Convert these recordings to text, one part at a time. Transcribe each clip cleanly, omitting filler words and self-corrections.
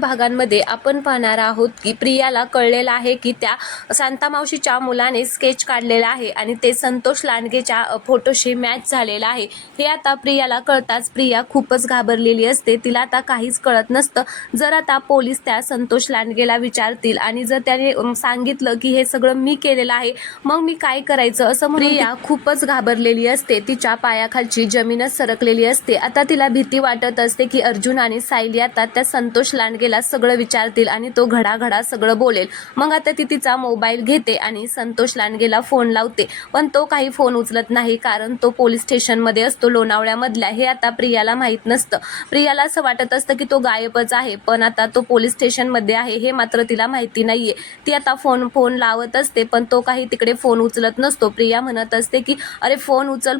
भागांमध्ये आपण पाहणार आहोत की प्रियाला कळलेलं आहे की त्या शांता मावशीच्या मुलाने स्केच काढलेला आहे आणि ते संतोष लांडगेच्या फोटोशी मॅच झालेलं आहे। हे आता प्रियाला कळताच प्रिया खूपच घाबरलेली असते। तिला आता काहीच कळत नसतं। जर आता पोलीस त्या संतोष लांडगेला विचारतील आणि जर त्याने सांगितलं की हे सगळं मी केलेलं आहे मग मी काय करायचं असं म्हणून प्रिया खूपच घाबरलेली असते। तिच्या पायाखालची जमीनच सरकलेली असते। आता तिला भीती वाटत असते की अर्जुन आणि सायली आता त्या संतोष लांडगे सगळं विचारतील आणि तो घडाघडा सगळं बोलेल। मग आता ती तिचा मोबाईल घेते आणि संतोष लांडगेला फोन लावते, पण तो काही फोन उचलत नाही कारण तो पोलीस स्टेशन मध्ये असतो लोणावळ्यामधल्या। हे आता प्रियाला माहित नसतं। प्रियाला असं वाटत असतं की तो गायबच आहे, पण आता तो पोलीस स्टेशन मध्ये आहे हे मात्र तिला माहिती नाहीये। ती आता फोन लावत असते पण तो काही तिकडे फोन उचलत नसतो। प्रिया म्हणत असते की अरे फोन उचल,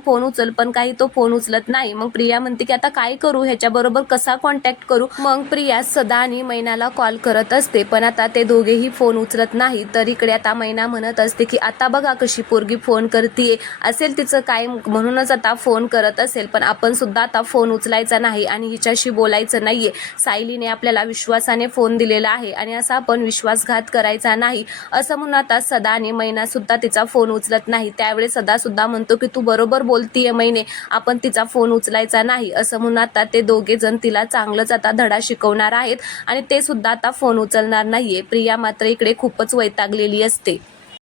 पण काही तो फोन उचलत नाही। मग प्रिया म्हणते की आता काय करू, ह्याच्या बरोबर कसा कॉन्टॅक्ट करू। मग प्रिया सदा आणि मैनाला कॉल करत असते, पण आता ते दोघेही फोन उचलत नाही। तर इकडे आता मैना म्हणत असते की आता बघा कशी पोरगी फोन करतीये, असेल तिचं काय म्हणूनच आता फोन करत असेल, पण आपण सुद्धा आता फोन उचलायचा नाही आणि हिच्याशी बोलायचं नाहीये। सायलीने आपल्याला विश्वासाने फोन दिलेला आहे आणि असा आपण विश्वासघात करायचा नाही असं म्हणून आता सदा आणि मैना सुद्धा तिचा फोन उचलत नाही। त्यावेळेस सदा सुद्धा म्हणतो की तू बरोबर बोलतीये मैने, आपण तिचा फोन उचलायचा नाही असं म्हणून आता ते दोघे जण तिला चांगलंच आता धडा शिकवणार आहेत आणि ते सुद्धा आता फोन उचलणार नाहीये। प्रिया मात्र इकडे खूपच वैतागलेली असते।